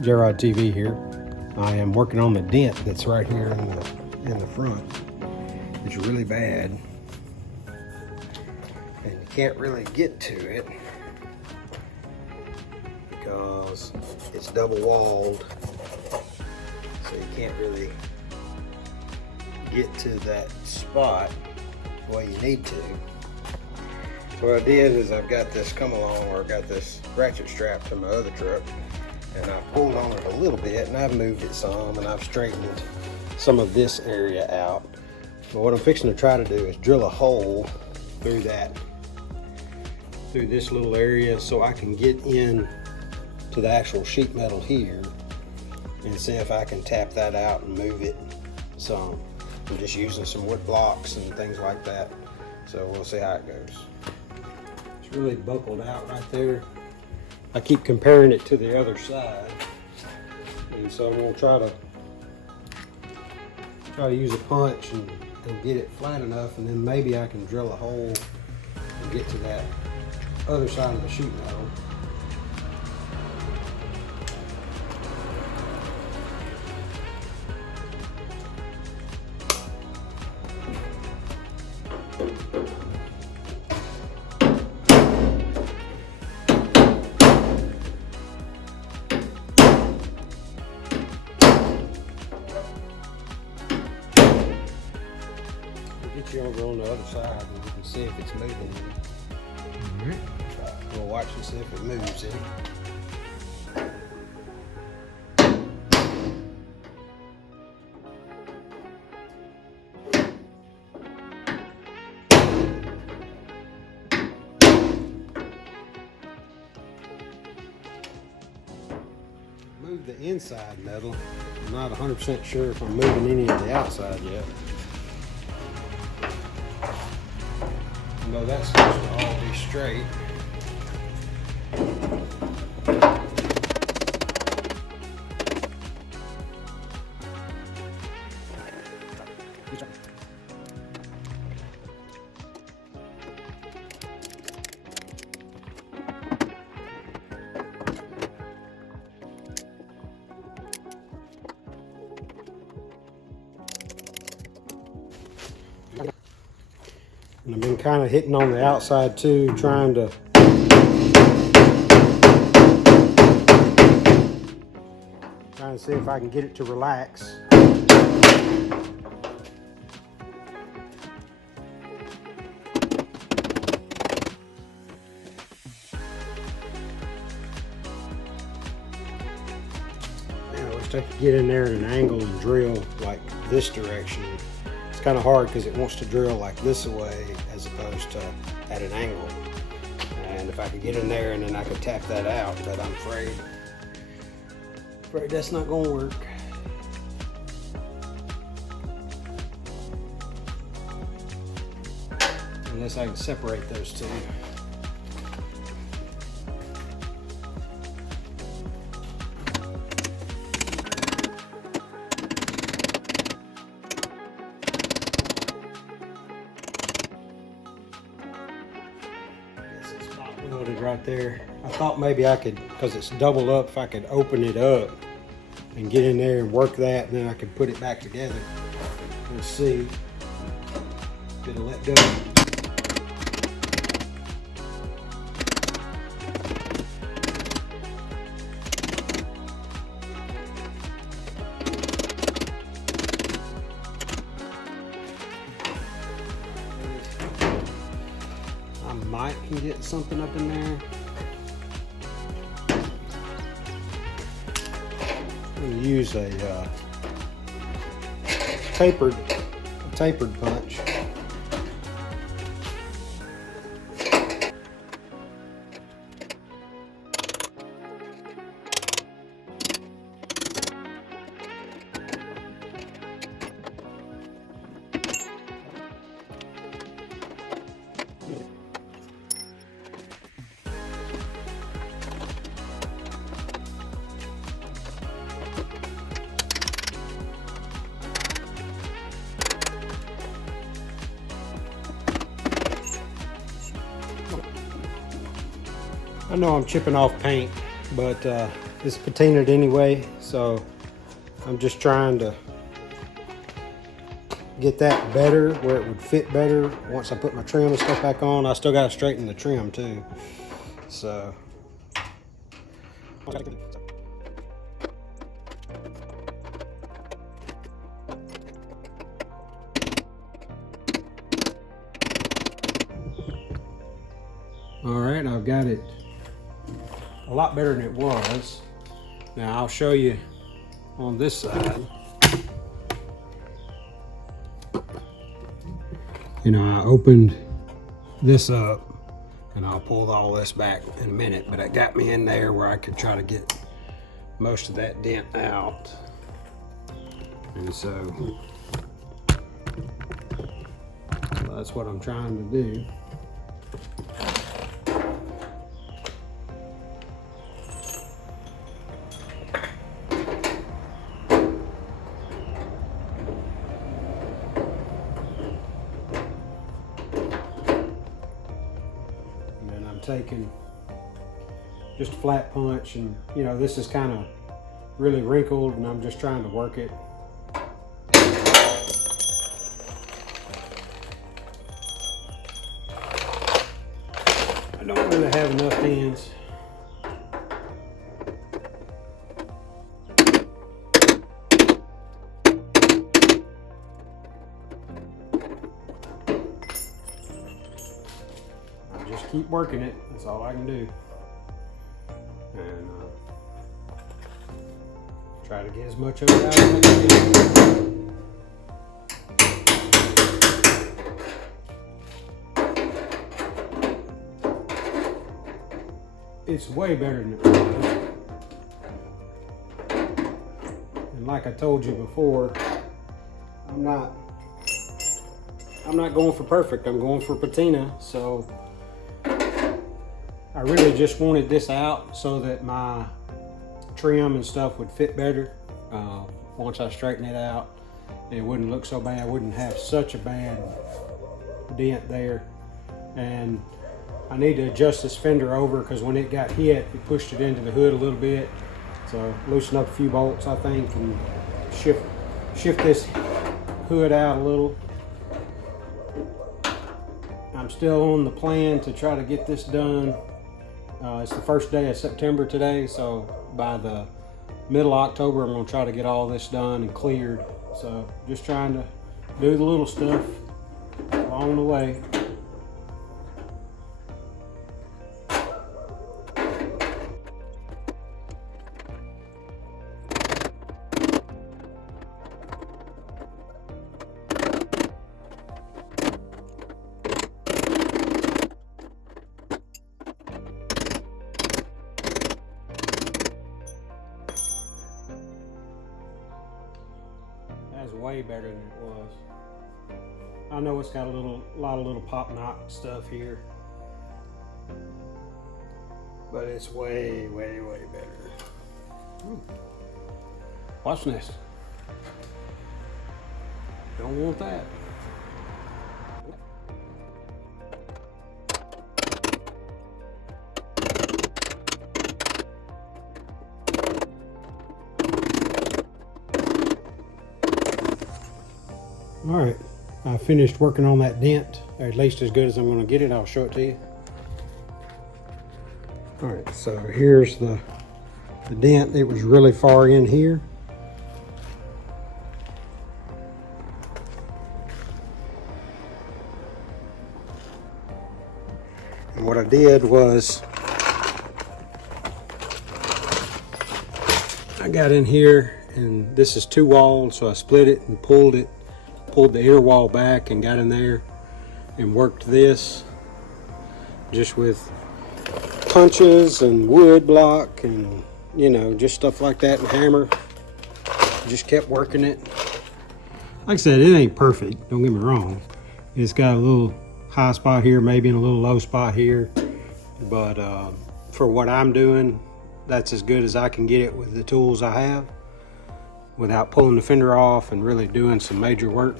J-RodTV here. I am working on the dent that's right here in the front. It's really bad, and you can't really get to it because it's double walled, so you can't really get to that spot the way you need to. So what I did is I've got this come along, or I've got this ratchet strap to my other truck, and I've pulled on it a little bit, and I've moved it some, and I've straightened some of this area out. But what I'm fixing to try to do is drill a hole through this little area so I can get in to the actual sheet metal here and see if I can tap that out and move it some. I'm just using some wood blocks and things like that. So we'll see how it goes. It's really buckled out right there. I keep comparing it to the other side, and so I'm going to try to use a punch and get it flat enough, and then maybe I can drill a hole and get to that other side of the sheet metal. Get you over on the other side and you can see if it's moving any. We'll watch and see if it moves any. Move the inside metal. I'm not 100% sure if I'm moving any of the outside yet. No, that's supposed to all be straight. And I've been kind of hitting on the outside too, trying to see if I can get it to relax. Now let's take get in there at an angle and drill like this direction. It's kind of hard because it wants to drill like this way as opposed to at an angle. And if I could get in there and then I could tap that out, but I'm afraid that's not going to work. Unless I can separate those two. Loaded right there. I thought maybe I could, because it's doubled up, if I could open it up and get in there and work that, and then I could put it back together. We'll see if it'll let go. I might can get something up in there. I'm going to use a tapered punch. I know I'm chipping off paint, but It's patinaed anyway, so I'm just trying to get that better where it would fit better once I put my trim and stuff back on. I still got to straighten the trim too, so. All right, I've got it a lot better than it was. Now I'll show you on this side. You know, I opened this up, and I'll pull all this back in a minute, but it got me in there where I could try to get most of that dent out. And so that's what I'm trying to do. Taking just a flat punch, and you know, this is kind of really wrinkled, and I'm just trying to work it. I don't really have enough ends. Keep working it, that's all I can do. And try to get as much of it out as I can. It's way better than it was. And like I told you before, I'm not going for perfect, I'm going for patina. So I really just wanted this out so that my trim and stuff would fit better once I straighten it out. It wouldn't look so bad. I wouldn't have such a bad dent there. And I need to adjust this fender over because when it got hit, it pushed it into the hood a little bit. So loosen up a few bolts, I think, and shift this hood out a little. I'm still on the plan to try to get this done. It's the first day of September today, so by the middle of October, I'm going to try to get all this done and cleared. So just trying to do the little stuff along the way. That's way better than it was. I know it's got a lot of little pop knot stuff here, but it's way better. Ooh. Watch this. Don't want that. All right, I finished working on that dent, or at least as good as I'm going to get it. I'll show it to you. All right, so here's the dent. It was really far in here. And what I did was I got in here, and this is 2 walled, so I split it and pulled the ear wall back and got in there and worked this just with punches and wood block and, you know, just stuff like that, and hammer. Just kept working it. Like I said, it ain't perfect, don't get me wrong. It's got a little high spot here, maybe, and a little low spot here, but for what I'm doing, that's as good as I can get it with the tools I have, without pulling the fender off and really doing some major work.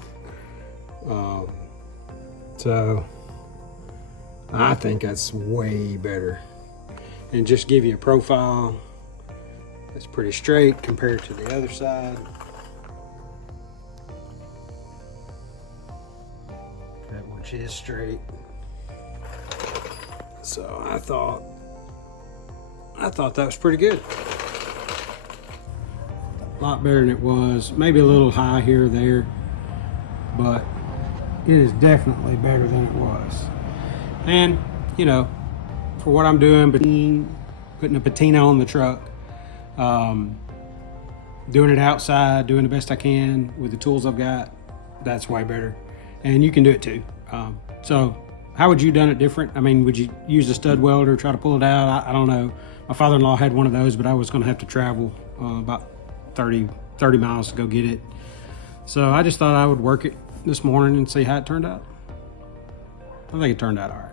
So I think that's way better. And just give you a profile, It's pretty straight compared to the other side. That one is straight. So I thought that was pretty good. A lot better than it was. Maybe a little high here or there, but it is definitely better than it was. And you know, for what I'm doing, putting a patina on the truck, doing it outside, doing the best I can with the tools I've got, that's way better. And you can do it too. So how would you done it different? I mean, would you use a stud welder, try to pull it out? I don't know. My father-in-law had one of those, but I was gonna have to travel about 30 miles to go get it. So I just thought I would work it this morning and see how it turned out. I think it turned out all right.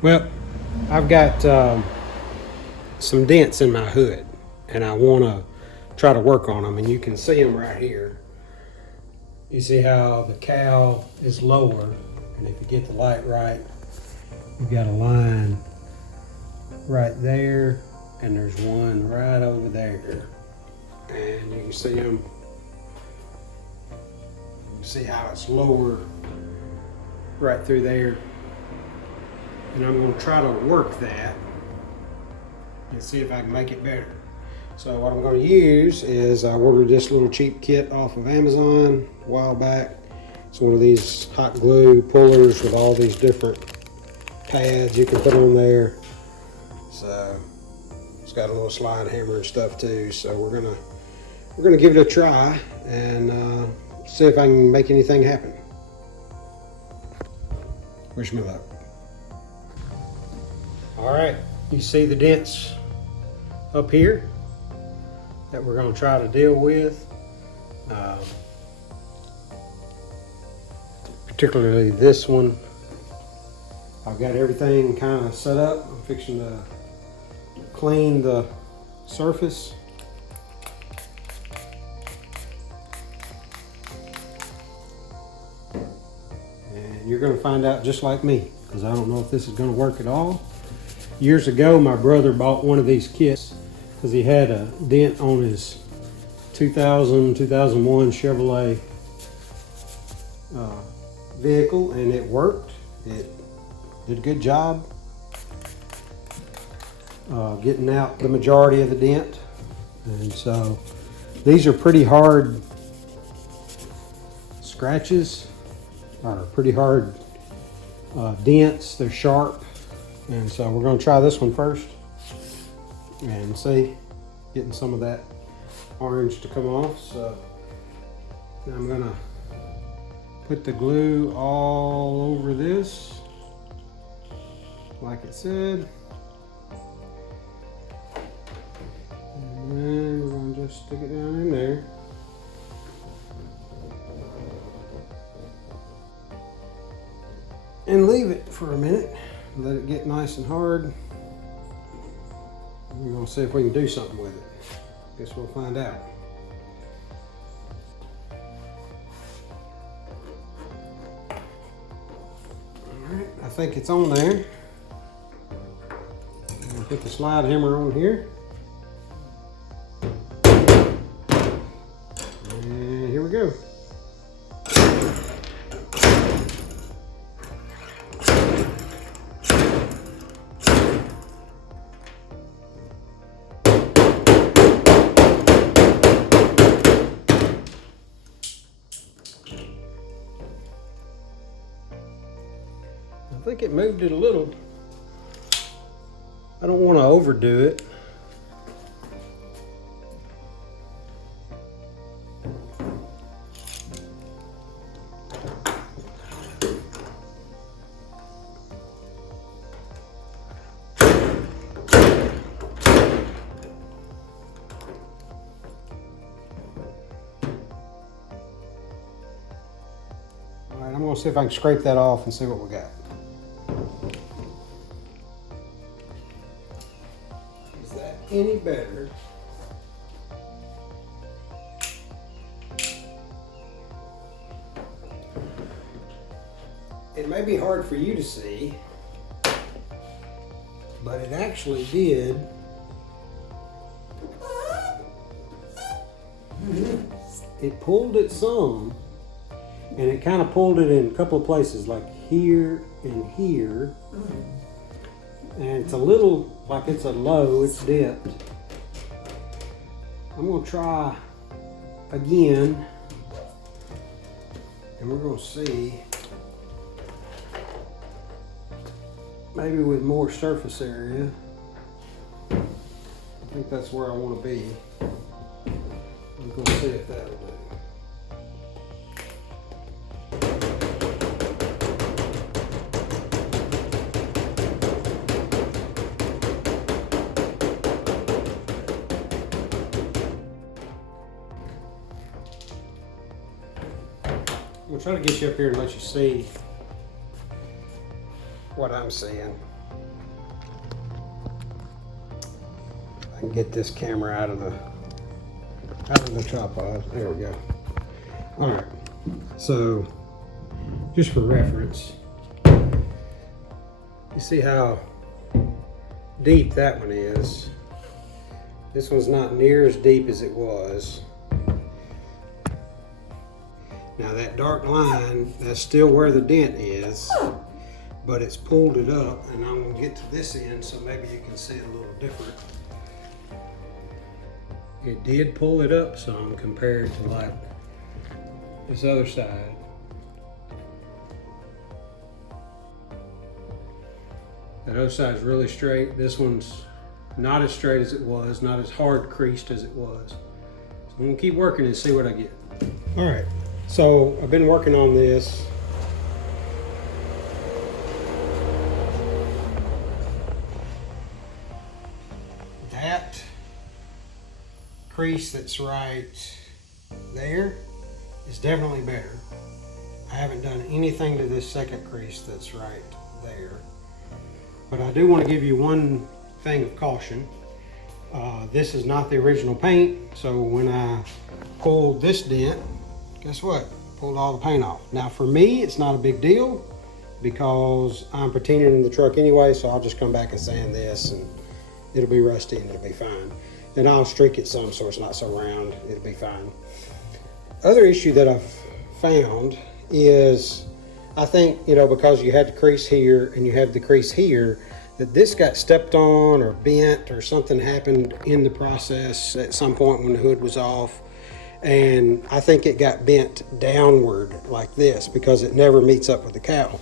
Well, I've got some dents in my hood, and I want to try to work on them, and you can see them right here. You see how the cowl is lower, and if you get the light right, you've got a line right there, and there's one right over there, and you can see them. You can see how it's lower right through there, and I'm going to try to work that and see if I can make it better. So what I'm going to use is I ordered this little cheap kit off of Amazon a while back. It's one of these hot glue pullers with all these different pads you can put on there. So it's got a little slide hammer and stuff too. So we're gonna give it a try and see if I can make anything happen. Wish me luck. All right, you see the dents up here that we're going to try to deal with, particularly this one. I've got everything kind of set up. I'm fixing to clean the surface. And you're going to find out just like me, because I don't know if this is going to work at all. Years ago, my brother bought one of these kits because he had a dent on his 2001 Chevrolet vehicle, and it worked. It did a good job getting out the majority of the dent. And so these are pretty hard scratches, or pretty hard dents. They're sharp. And so we're going to try this one first and see, getting some of that orange to come off. So now I'm going to put the glue all over this like it said. And then we're going to just stick it down in there. And leave it for a minute. Let it get nice and hard. We're gonna see if we can do something with it. Guess we'll find out. All right, I think it's on there. I'm gonna put the slide hammer on here. And here we go. I think it moved it a little. I don't want to overdo it. All right, I'm going to see if I can scrape that off and see what we got. Any better? It may be hard for you to see, but it actually did it pulled it some, and it kind of pulled it in a couple of places, like here and here. And it's a little, like it's a low, it's dipped. I'm gonna try again, and we're gonna see, maybe with more surface area. I think that's where I want to be. I'm gonna see if that'll do. I'm gonna try to get you up here and let you see what I'm seeing. I can get this camera out of the tripod. There we go. All right. So, just for reference, you see how deep that one is. This one's not near as deep as it was. Now that dark line, that's still where the dent is, but it's pulled it up, and I'm gonna get to this end so maybe you can see it a little different. It did pull it up some compared to like this other side. That other side's really straight. This one's not as straight as it was, not as hard creased as it was. So I'm gonna keep working and see what I get. All right. So I've been working on this. That crease that's right there is definitely better. I haven't done anything to this second crease that's right there. But I do want to give you one thing of caution. This is not the original paint, so when I pulled this dent, guess what? Pulled all the paint off. Now for me, it's not a big deal because I'm patinning in the truck anyway, so I'll just come back and sand this and it'll be rusty and it'll be fine. And I'll streak it some so it's not so round, it'll be fine. Other issue that I've found is, I think, you know, because you had the crease here and you have the crease here, that this got stepped on or bent or something happened in the process at some point when the hood was off. And I think it got bent downward like this because it never meets up with the cowl.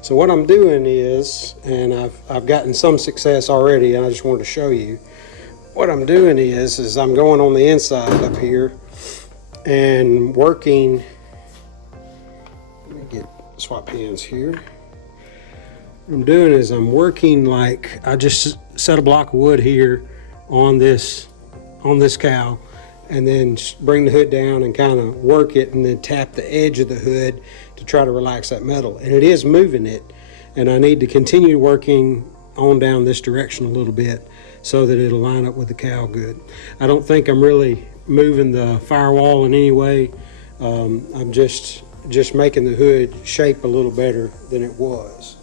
So what I'm doing is, and I've gotten some success already, and I just wanted to show you, what I'm doing is I'm going on the inside up here and working. Let me get swap hands here. What I'm doing is I'm working like I just set a block of wood here on this cowl, and then bring the hood down and kind of work it and then tap the edge of the hood to try to relax that metal. And it is moving it, and I need to continue working on down this direction a little bit so that it'll line up with the cowl good. I don't think I'm really moving the firewall in any way. I'm just making the hood shape a little better than it was.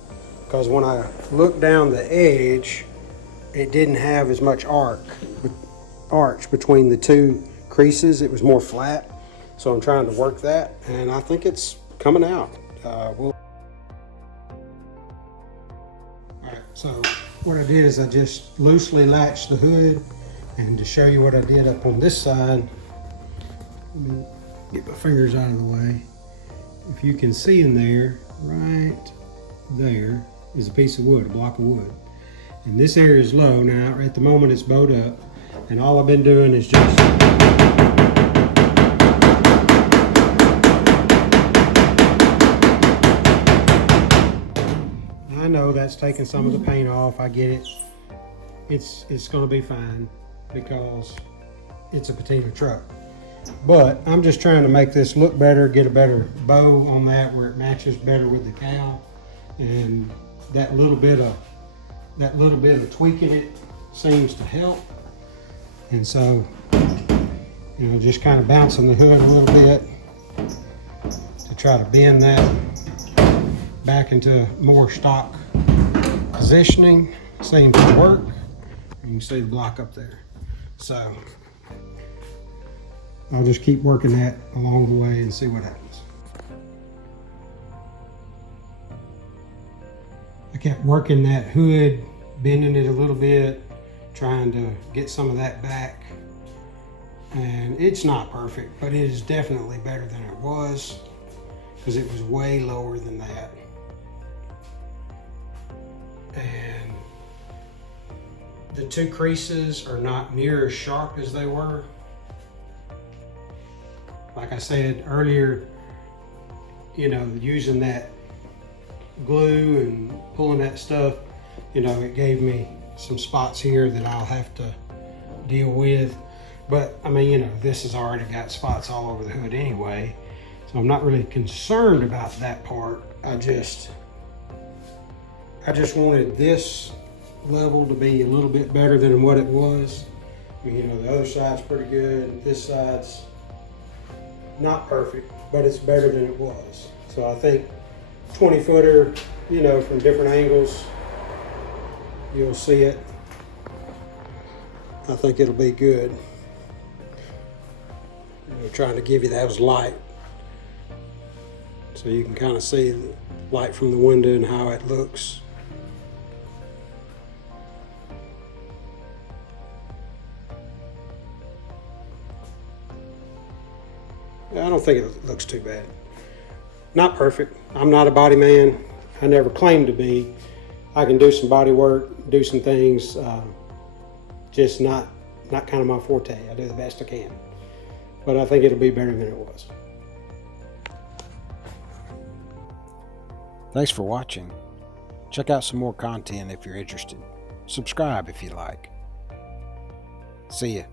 Because when I looked down the edge, it didn't have as much arch between the two creases. It was more flat, so I'm trying to work that, and I think it's coming out. All right, so what I did is I just loosely latched the hood, and to show you what I did up on this side, let me get my fingers out of the way. If you can see in there, right there is a piece of wood, a block of wood, and this area is low. Now at the moment it's bowed up, and all I've been doing is just I know that's taking some of the paint off. I get it. It's going to be fine because it's a patina truck. But I'm just trying to make this look better, get a better bow on that where it matches better with the cowl, and that little bit of tweaking it seems to help. And so, you know, just kind of bouncing the hood a little bit to try to bend that back into more stock positioning seems to work. You can see the block up there. So I'll just keep working that along the way and see what happens. I kept working that hood, bending it a little bit, trying to get some of that back. And it's not perfect, but it is definitely better than it was, because it was way lower than that. And the two creases are not near as sharp as they were. Like I said earlier, you know, using that glue and pulling that stuff, you know, it gave me some spots here that I'll have to deal with. But I mean, you know, this has already got spots all over the hood anyway, so I'm not really concerned about that part. I just wanted this level to be a little bit better than what it was. I mean, you know, the other side's pretty good. This side's not perfect, but it's better than it was. So I think 20-footer, you know, from different angles, you'll see it. I think it'll be good. We're trying to give you those light so you can kind of see the light from the window and how it looks. I don't think it looks too bad. Not perfect. I'm not a body man. I never claimed to be. I can do some body work, do some things, just not kind of my forte. I do the best I can. But I think it'll be better than it was. Thanks for watching. Check out some more content if you're interested. Subscribe if you like. See ya.